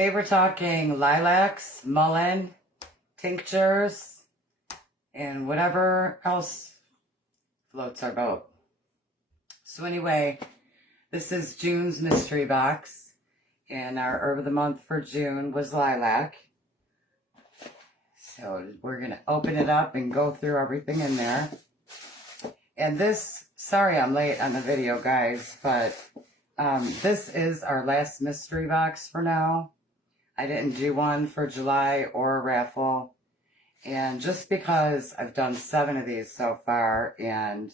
Today we're talking lilacs, mullein, tinctures, and whatever else floats our boat. So anyway, this is June's mystery box, and our herb of the month for June was lilac. So we're going to open it up and go through everything in there. And this, sorry I'm late on the video, guys, but this is our last mystery box for now. I didn't do one for July or a raffle. And just because I've done 7 of these so far, and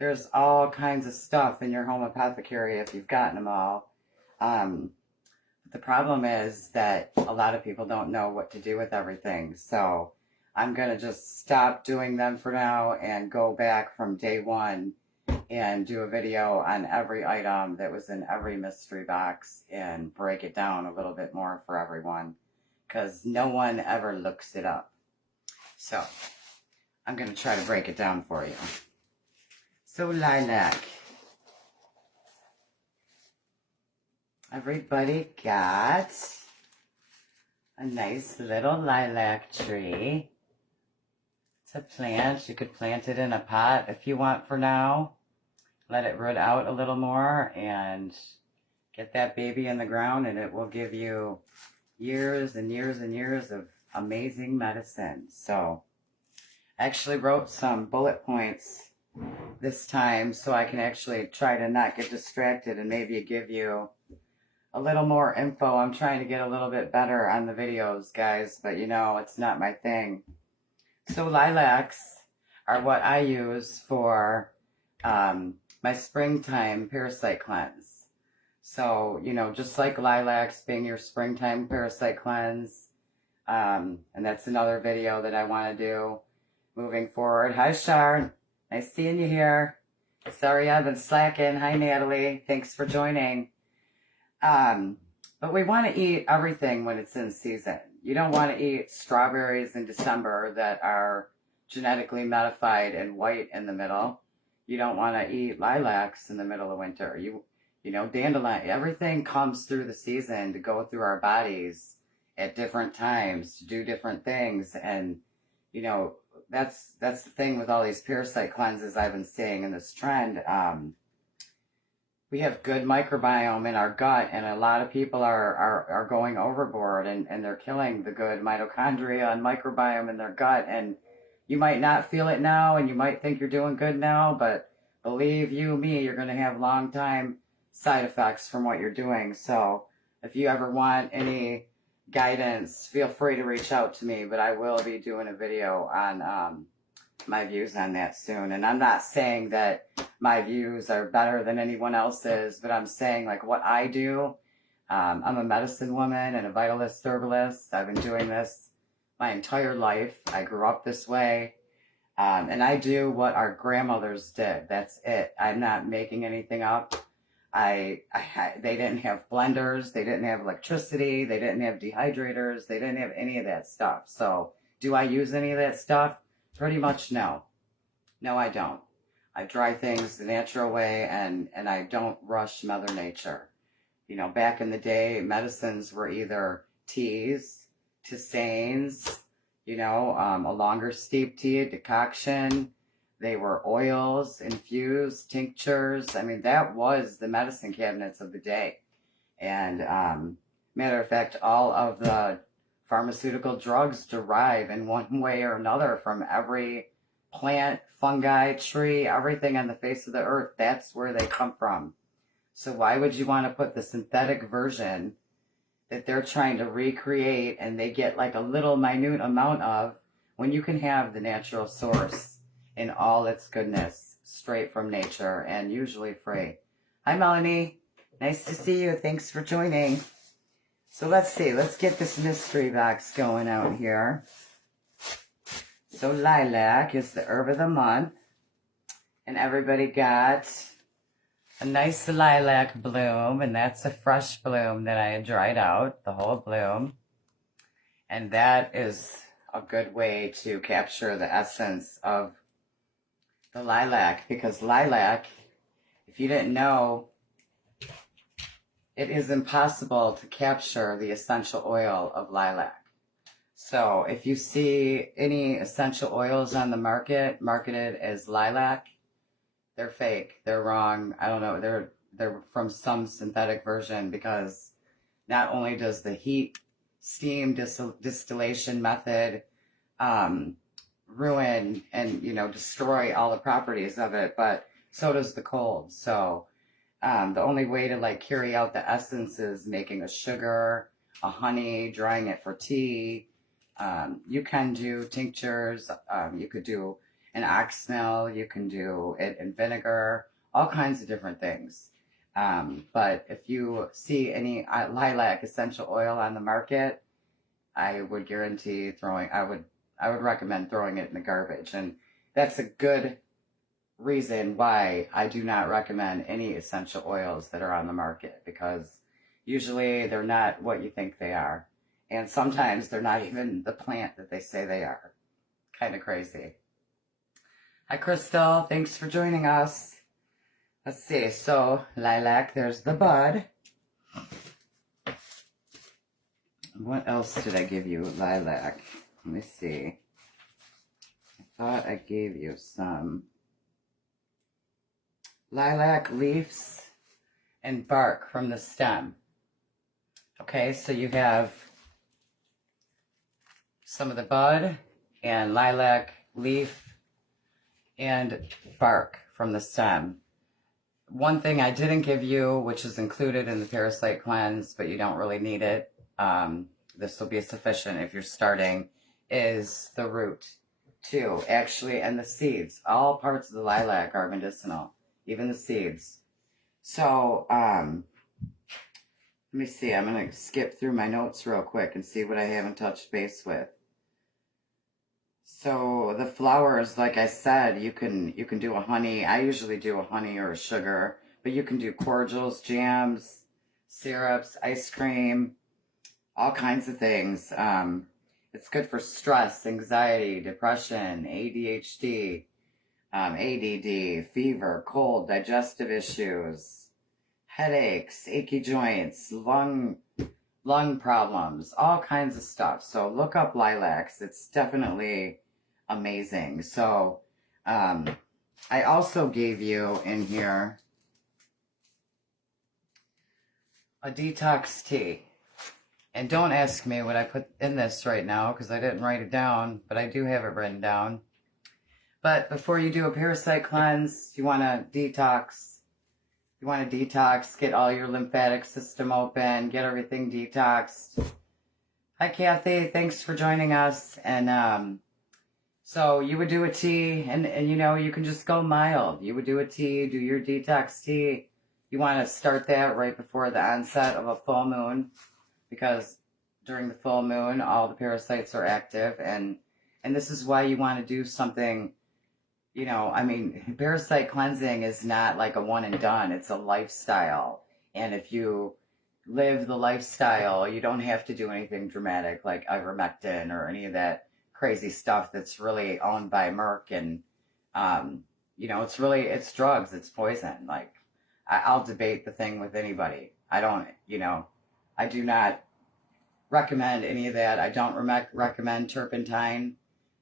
there's all kinds of stuff in your home apothecary if you've gotten them all. The problem is that a lot of people don't know what to do with everything. So I'm going to just stop doing them for now and go back from day 1 and do a video on every item that was in every mystery box and break it down a little bit more for everyone, because no one ever looks it up. So I'm going to try to break it down for you. So lilac. Everybody got a nice little lilac tree. It's a plant. You could plant it in a pot if you want for now. Let it root out a little more and get that baby in the ground, and it will give you years and years and years of amazing medicine. So I actually wrote some bullet points this time so I can actually try to not get distracted and maybe give you a little more info. I'm trying to get a little bit better on the videos, guys, but you know, it's not my thing. So lilacs are what I use for my springtime parasite cleanse. So, you know, just like lilacs being your springtime parasite cleanse, and that's another video that I want to do moving forward. Hi, Shar. Nice seeing you here. Sorry I've been slacking. Hi, Natalie. Thanks for joining. But we want to eat everything when it's in season. You don't want to eat strawberries in December that are genetically modified and white in the middle. You don't want to eat lilacs in the middle of winter. You know, dandelion, everything comes through the season to go through our bodies at different times to do different things. And, you know, that's the thing with all these parasite cleanses I've been seeing in this trend. We have good microbiome in our gut, and a lot of people are going overboard, and they're killing the good mitochondria and microbiome in their gut. And you might not feel it now, and you might think you're doing good now, but believe you me, you're going to have long time side effects from what you're doing. So if you ever want any guidance, feel free to reach out to me, but I will be doing a video on my views on that soon. And I'm not saying that my views are better than anyone else's, but I'm saying like what I do. I'm a medicine woman and a vitalist herbalist. I've been doing this my entire life. I grew up this way. And I do what our grandmothers did. That's it. I'm not making anything up. They didn't have blenders. They didn't have electricity. They didn't have dehydrators. They didn't have any of that stuff. So do I use any of that stuff? Pretty much no. No, I don't. I dry things the natural way, and I don't rush Mother Nature. You know, back in the day, medicines were either teas, tisanes, you know, a longer steep tea, a decoction. They were oils, infused, tinctures. I mean, that was the medicine cabinets of the day. And matter of fact, all of the pharmaceutical drugs derive in one way or another from every plant, fungi, tree, everything on the face of the earth. That's where they come from. So why would you want to put the synthetic version that they're trying to recreate and they get like a little minute amount of, when you can have the natural source in all its goodness straight from nature and usually free? Hi, Melanie. Nice to see you. Thanks for joining. So let's see. Let's get this mystery box going out here. So lilac is the herb of the month. And everybody got a nice lilac bloom. And that's a fresh bloom that I had dried out, the whole bloom. And that is a good way to capture the essence of the lilac. Because lilac, if you didn't know, it is impossible to capture the essential oil of lilac. So if you see any essential oils on the market marketed as lilac, they're fake. They're wrong. I don't know. They're from some synthetic version, because not only does the heat steam distillation method ruin and destroy all the properties of it, but so does the cold. So the only way to like carry out the essence is making a sugar, a honey, drying it for tea. You can do tinctures. You could do an oxmill. You can do it in vinegar. All kinds of different things. But if you see any lilac essential oil on the market, I would guarantee I would recommend throwing it in the garbage. And that's a good reason why I do not recommend any essential oils that are on the market, because usually they're not what you think they are. And sometimes they're not even the plant that they say they are. Kind of crazy. Hi, Crystal. Thanks for joining us. Let's see. So, lilac, there's the bud. What else did I give you? Lilac. Let me see. I thought I gave you some lilac leaves and bark from the stem. Okay, so you have some of the bud and lilac leaf and bark from the stem. One thing I didn't give you, which is included in the parasite cleanse, but you don't really need it, this will be sufficient if you're starting, is the root too, actually, and the seeds. All parts of the lilac are medicinal, even the seeds. So let me see, I'm going to skip through my notes real quick and see what I haven't touched base with. So the flowers, like I said, you can do a honey. I usually do a honey or a sugar, but you can do cordials, jams, syrups, ice cream, all kinds of things. It's good for stress, anxiety, depression, ADHD, ADD, fever, cold, digestive issues, headaches, achy joints, lung problems, all kinds of stuff. So look up lilacs. It's definitely amazing. So I also gave you in here a detox tea. And don't ask me what I put in this right now, because I didn't write it down, but I do have it written down. But before you do a parasite cleanse, you want to detox. You want to detox, get all your lymphatic system open, get everything detoxed. Hi, Kathy. Thanks for joining us. And so you would do a tea, and you can just go mild. You would do a tea, do your detox tea. You want to start that right before the onset of a full moon, because during the full moon, all the parasites are active. And this is why you want to do something. Parasite cleansing is not like a one and done. It's a lifestyle. And if you live the lifestyle, you don't have to do anything dramatic like ivermectin or any of that crazy stuff that's really owned by Merck. And, it's drugs, it's poison. Like, I'll debate the thing with anybody. I do not recommend any of that. I don't recommend turpentine.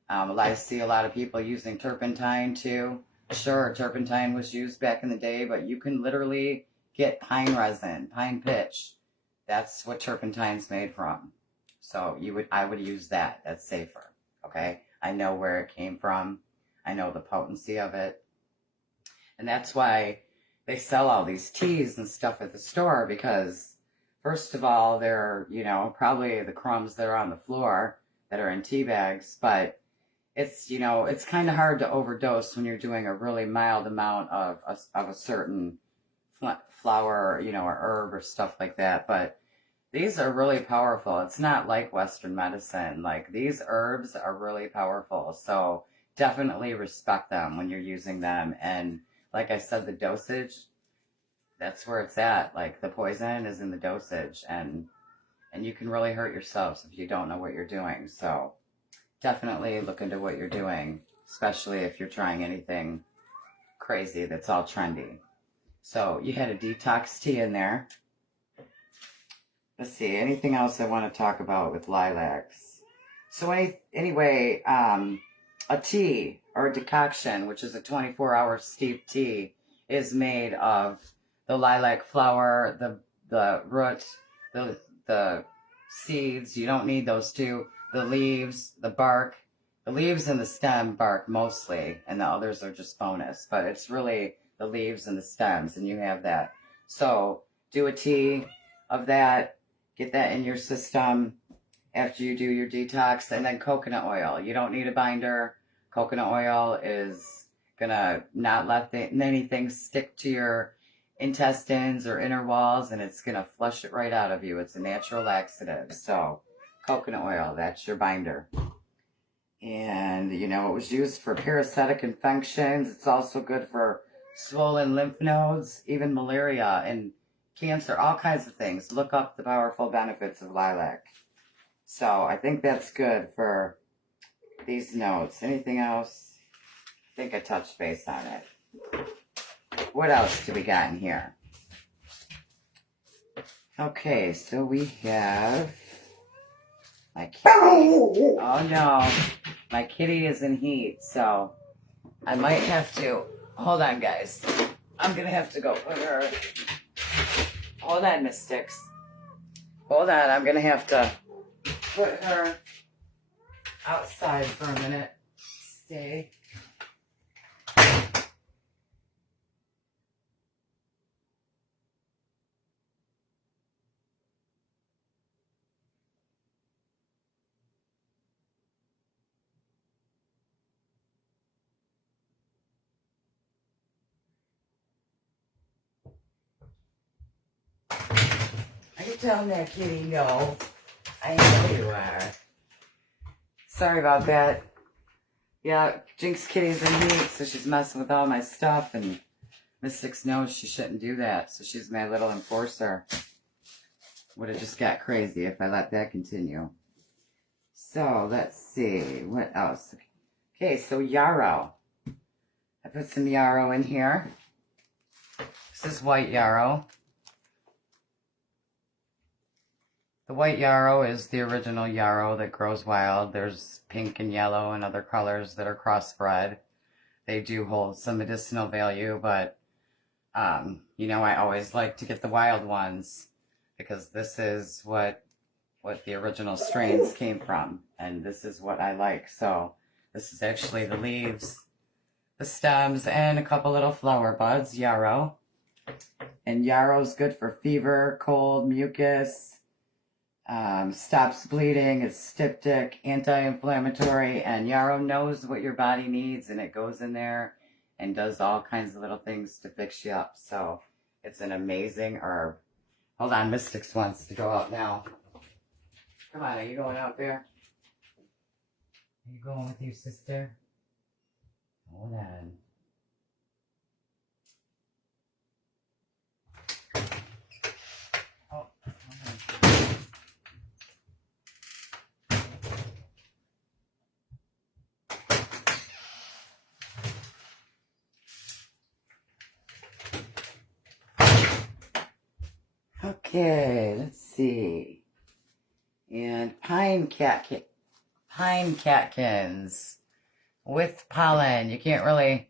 I see a lot of people using turpentine too. Sure, turpentine was used back in the day, but you can literally get pine resin, pine pitch. That's what turpentine's made from. So I would use that. That's safer. Okay? I know where it came from. I know the potency of it. And that's why they sell all these teas and stuff at the store, because first of all, they're, probably the crumbs that are on the floor that are in tea bags, but it's kind of hard to overdose when you're doing a really mild amount of a certain flower, or herb or stuff like that. But these are really powerful. It's not like Western medicine. Like, these herbs are really powerful. So definitely respect them when you're using them. And like I said, the dosage, that's where it's at. Like, the poison is in the dosage, and you can really hurt yourselves if you don't know what you're doing. So definitely look into what you're doing, especially if you're trying anything crazy that's all trendy. So you had a detox tea in there. let's see, anything else I want to talk about with lilacs? So anyway, a tea or a decoction, which is a 24-hour steep tea, is made of the lilac flower, the root, the seeds. You don't need those two. The leaves, the bark, the leaves and the stem bark mostly, and the others are just bonus. But it's really the leaves and the stems, and you have that. So do a tea of that. Get that in your system after you do your detox, and then coconut oil. You don't need a binder. Coconut oil is gonna not let anything stick to your intestines or inner walls, and it's gonna flush it right out of you. It's a natural laxative. So coconut oil, that's your binder. And you know, it was used for parasitic infections. It's also good for swollen lymph nodes, even malaria and cancer, all kinds of things. Look up the powerful benefits of lilac. So I think that's good for these notes. Anything else? I think I touched base on it. What else do we got in here? Okay, so we have my kitty. Oh no, my kitty is in heat, so I might have to, hold on guys. I'm gonna have to go put her, hold on Miss Sticks. Hold on, I'm gonna have to put her outside for a minute. Stay. Are you telling that kitty no? I know you are. Sorry about that. Yeah, Jinx Kitty's in heat, so she's messing with all my stuff, and Miss Six knows she shouldn't do that, so she's my little enforcer. Would have just got crazy if I let that continue. So, let's see, what else? Okay, so yarrow. I put some yarrow in here. This is white yarrow. The white yarrow is the original yarrow that grows wild. There's pink and yellow and other colors that are crossbred. They do hold some medicinal value, but, you know, I always like to get the wild ones because this is what the original strains came from, and this is what I like. So this is actually the leaves, the stems, and a couple little flower buds, yarrow. And yarrow's good for fever, cold, mucus, stops bleeding, it's styptic, anti-inflammatory, and yarrow knows what your body needs, and it goes in there and does all kinds of little things to fix you up. So it's an amazing herb. Hold on, Mystics wants to go out now. Come on, are you going out there? Are you going with your sister? Hold on. Oh, hold on. Okay, let's see. And pine catkins with pollen. You can't really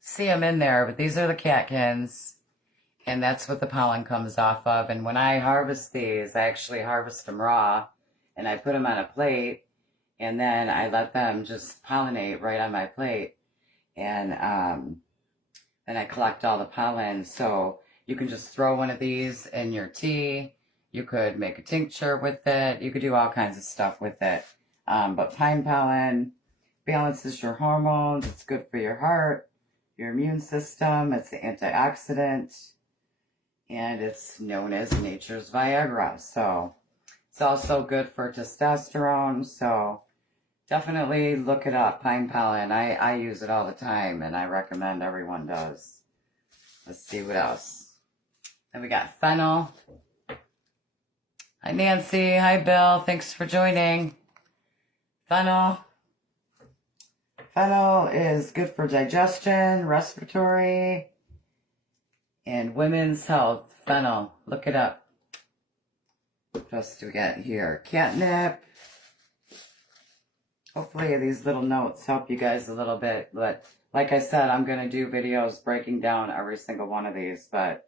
see them in there, but these are the catkins, and that's what the pollen comes off of. And when I harvest these, I actually harvest them raw, and I put them on a plate, and then I let them just pollinate right on my plate. And then I collect all the pollen. So you can just throw one of these in your tea. You could make a tincture with it. You could do all kinds of stuff with it. But pine pollen balances your hormones. It's good for your heart, your immune system. It's an antioxidant. And it's known as nature's Viagra. So it's also good for testosterone. So definitely look it up, pine pollen. I use it all the time, and I recommend everyone does. Let's see what else. Then we got fennel. Hi, Nancy. Hi, Bill. Thanks for joining. Fennel. Fennel is good for digestion, respiratory, and women's health. Fennel. Look it up. What else do we got here? Catnip. Hopefully these little notes help you guys a little bit. But like I said, I'm going to do videos breaking down every single one of these. But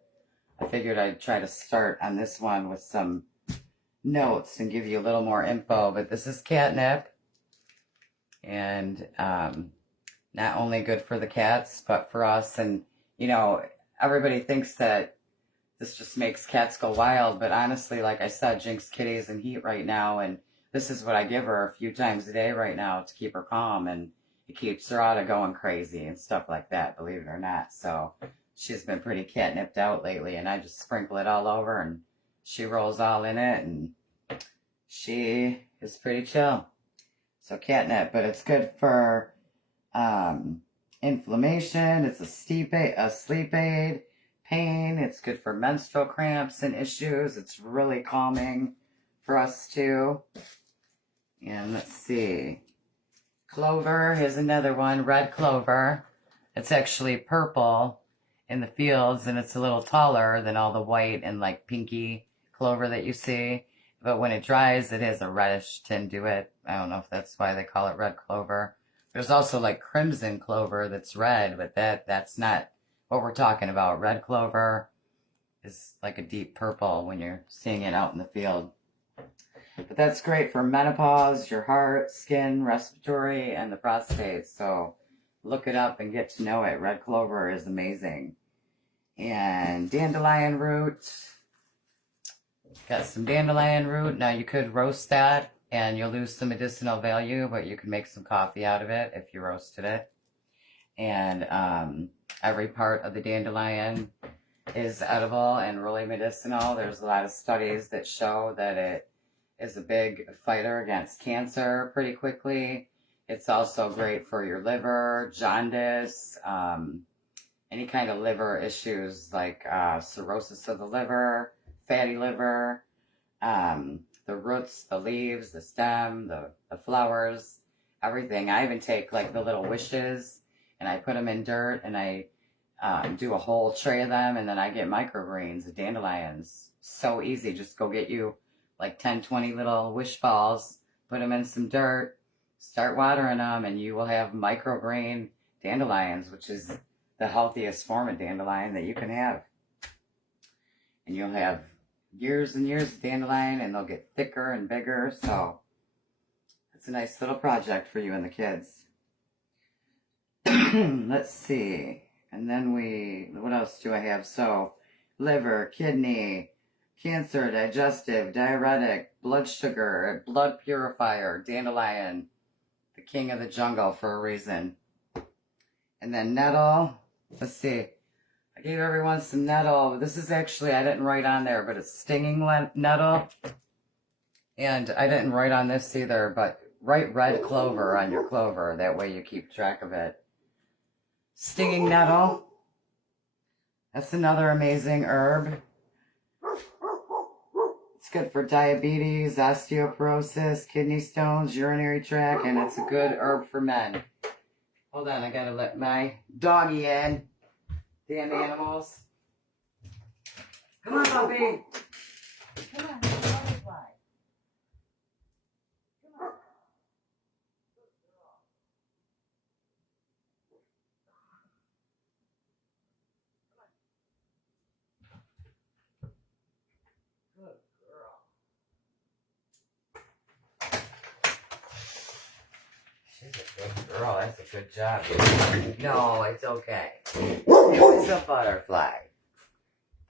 I figured I'd try to start on this one with some notes and give you a little more info. But this is catnip. And not only good for the cats, but for us. And, you know, everybody thinks that this just makes cats go wild. But honestly, like I said, Jinx Kitty's in heat right now. And this is what I give her a few times a day right now to keep her calm. And it keeps her out of going crazy and stuff like that, believe it or not. So she's been pretty catnipped out lately. And I just sprinkle it all over and she rolls all in it. And she is pretty chill. So catnip, but it's good for inflammation. It's a sleep aid, pain. It's good for menstrual cramps and issues. It's really calming for us too. And let's see. Clover, here's another one, red clover. It's actually purple in the fields and it's a little taller than all the white and like pinky clover that you see. But when it dries, it has a reddish tint to it. I don't know if that's why they call it red clover. There's also like crimson clover that's red, but that's not what we're talking about. Red clover is like a deep purple when you're seeing it out in the field. But that's great for menopause, your heart, skin, respiratory, and the prostate. So look it up and get to know it. Red clover is amazing. And dandelion root. Got some dandelion root. Now you could roast that and you'll lose some medicinal value, but you can make some coffee out of it if you roasted it. And every part of the dandelion is edible and really medicinal. There's a lot of studies that show that it is a big fighter against cancer pretty quickly. It's also great for your liver, jaundice, any kind of liver issues like cirrhosis of the liver, fatty liver, the roots, the leaves, the stem, the flowers, everything. I even take like the little wishes and I put them in dirt and I do a whole tray of them and then I get microgreens of dandelions. So easy. Just go get you like 10, 20 little wish balls, put them in some dirt, start watering them, and you will have microgreen dandelions, which is the healthiest form of dandelion that you can have. And you'll have years and years of dandelion, and they'll get thicker and bigger. So it's a nice little project for you and the kids. Let's see. And then what else do I have? So liver, kidney, cancer, digestive, diuretic, blood sugar, blood purifier, dandelion, the king of the jungle for a reason. And then nettle. Let's see. I gave everyone some nettle. This is actually, I didn't write on there, but it's stinging nettle. And I didn't write on this either, but write red clover on your clover. That way you keep track of it. Stinging nettle. That's another amazing herb. It's good for diabetes, osteoporosis, kidney stones, urinary tract, and it's a good herb for men. Hold on, I gotta let my doggy in. Damn animals. Come on, puppy. Come on, butterfly. Come on. Good girl. She's a good girl. That's a good job. No, it's okay. It's a butterfly.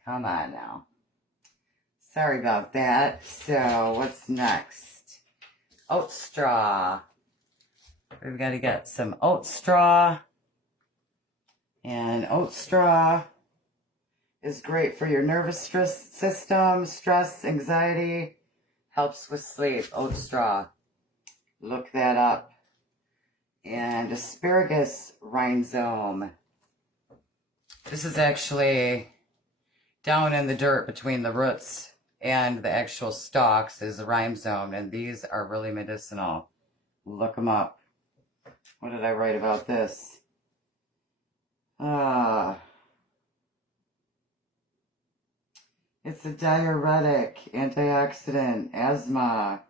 Come on now. Sorry about that. So, what's next? Oat straw. We've got to get some oat straw. And oat straw is great for your nervous system, stress, anxiety, helps with sleep. Oat straw. Look that up. And asparagus rhizome. This is actually down in the dirt between the roots and the actual stalks is a rhizome, and these are really medicinal. Look them up. What did I write about this? It's a diuretic, antioxidant, asthma,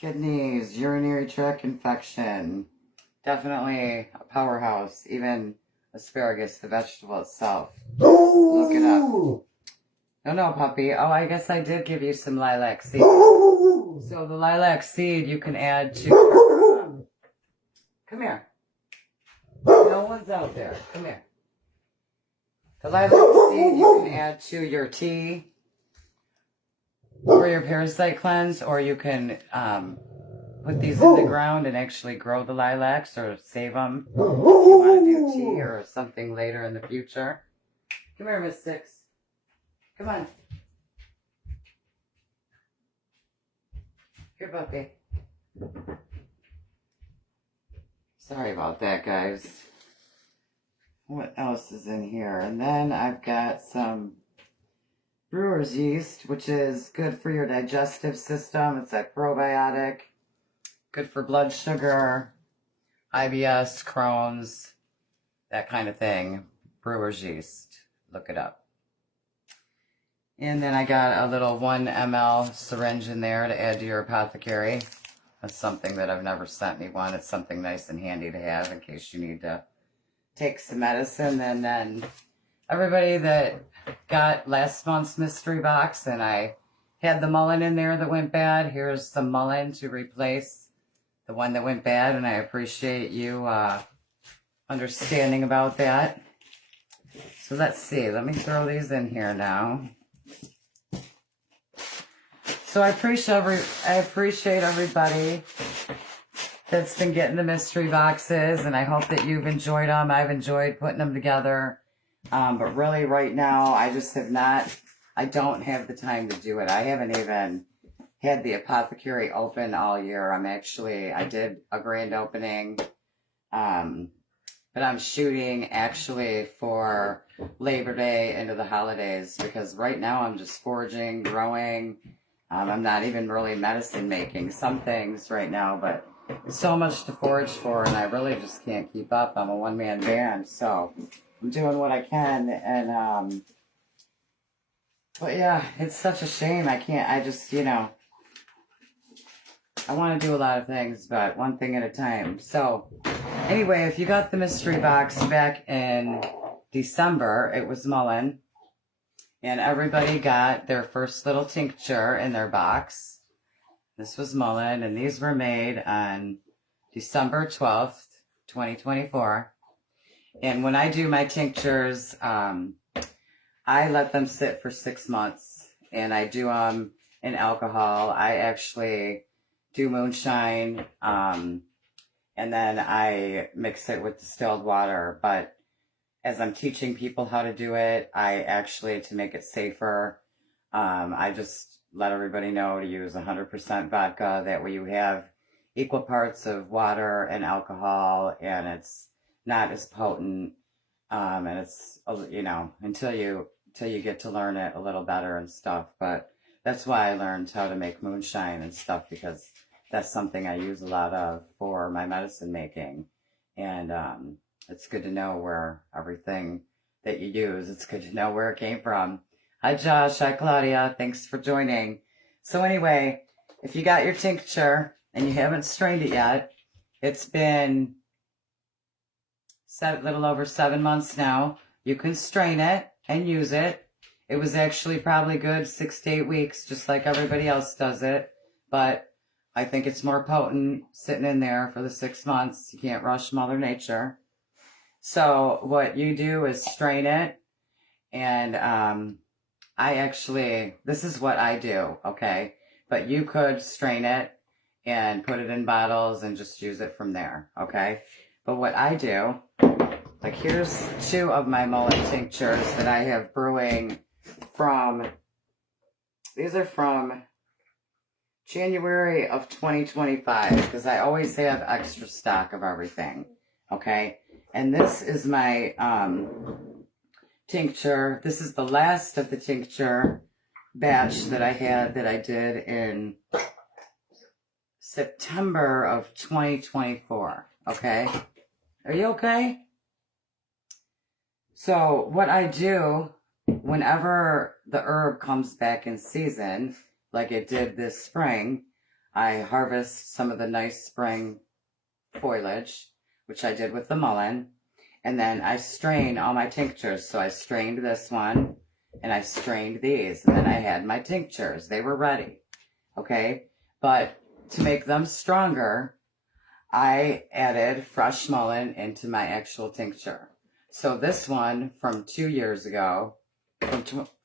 kidneys, urinary tract infection. Definitely a powerhouse. Even asparagus, the vegetable itself. Look it up. No, puppy. Oh, I guess I did give you some lilac seed. So the lilac seed you can add to... Come here. No one's out there. Come here. The lilac seed you can add to your tea for your parasite cleanse, or you can put these in the ground and actually grow the lilacs or save them if you want to do tea or something later in the future. Come here, Miss Six. Come on. Here, puppy. Sorry about that, guys. What else is in here? And then I've got some brewer's yeast, which is good for your digestive system. It's a probiotic. Good for blood sugar, IBS, Crohn's, that kind of thing. Brewer's yeast. Look it up. And then I got a little 1 ml syringe in there to add to your apothecary. That's something that I've never sent anyone. It's something nice and handy to have in case you need to take some medicine. And then everybody that got last month's mystery box, and I had the mullein in there that went bad. Here's some mullein to replace the one that went bad, and I appreciate you understanding about that. So let's see. Let me throw these in here now. So I appreciate everybody that's been getting the mystery boxes, and I hope that you've enjoyed them. I've enjoyed putting them together. But really right now, I don't have the time to do it. I haven't even had the apothecary open all year. I did a grand opening, but I'm shooting actually for Labor Day into the holidays, because right now I'm just foraging, growing. I'm not even really medicine making some things right now, but so much to forage for, and I really just can't keep up. I'm a one-man band, so I'm doing what I can, and but yeah, it's such a shame. I want to do a lot of things, but one thing at a time. So anyway, if you got the mystery box back in December, it was mullein. And everybody got their first little tincture in their box. This was mullein, and these were made on December 12th, 2024. And when I do my tinctures, I let them sit for 6 months, and I do them in alcohol. I actually do moonshine, and then I mix it with distilled water. But as I'm teaching people how to do it, to make it safer, I just let everybody know to use 100% vodka. That way you have equal parts of water and alcohol, and it's not as potent. And it's, until you get to learn it a little better and stuff. But that's why I learned how to make moonshine and stuff, because that's something I use a lot of for my medicine making. And, it's good to know where everything that you use, it's good to know where it came from. Hi, Josh. Hi, Claudia. Thanks for joining. So anyway, if you got your tincture and you haven't strained it yet, it's been a little over 7 months now. You can strain it and use it. It was actually probably good 6 to 8 weeks, just like everybody else does it. But I think it's more potent sitting in there for the 6 months. You can't rush Mother Nature. So what you do is strain it, and this is what I do, okay? But you could strain it and put it in bottles and just use it from there, okay? But what I do, like, here's 2 of my mullein tinctures that I have brewing these are from January of 2025, because I always have extra stock of everything, okay? And this is my tincture. This is the last of the tincture batch that I did in September of 2024. Okay? Are you okay? So what I do whenever the herb comes back in season, like it did this spring, I harvest some of the nice spring foliage, which I did with the mullein, and then I strain all my tinctures. So I strained this one, and I strained these, and then I had my tinctures. They were ready, okay? But to make them stronger, I added fresh mullein into my actual tincture. So this one from 2 years ago,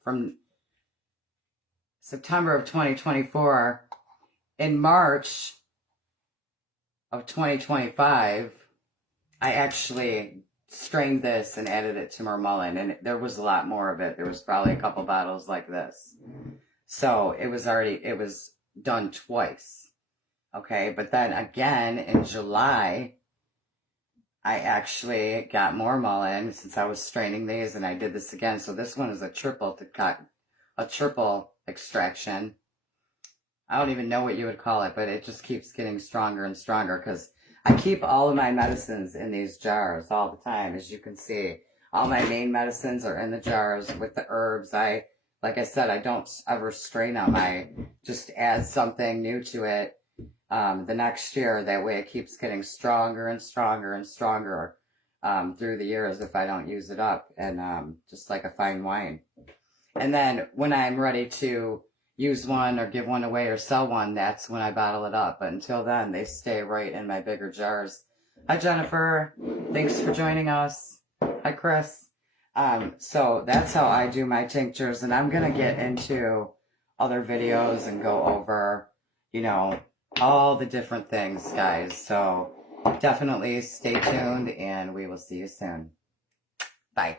from September of 2024, in March of 2025, I actually strained this and added it to more mullein, and there was a lot more of it. There was probably a couple bottles like this. So it was done twice. Okay, but then again in July, I actually got more mullein since I was straining these, and I did this again. So this one is a triple extraction. I don't even know what you would call it, but it just keeps getting stronger and stronger because I keep all of my medicines in these jars all the time. As you can see, all my main medicines are in the jars with the herbs. Like I said, I don't ever strain them. I just add something new to it the next year. That way it keeps getting stronger and stronger and stronger through the years if I don't use it up, and just like a fine wine. And then when I'm ready to use one or give one away or sell one, that's when I bottle it up. But until then, they stay right in my bigger jars. Hi, Jennifer. Thanks for joining us. Hi, Chris. So that's how I do my tinctures, and I'm going to get into other videos and go over, all the different things, guys. So definitely stay tuned, and we will see you soon. Bye.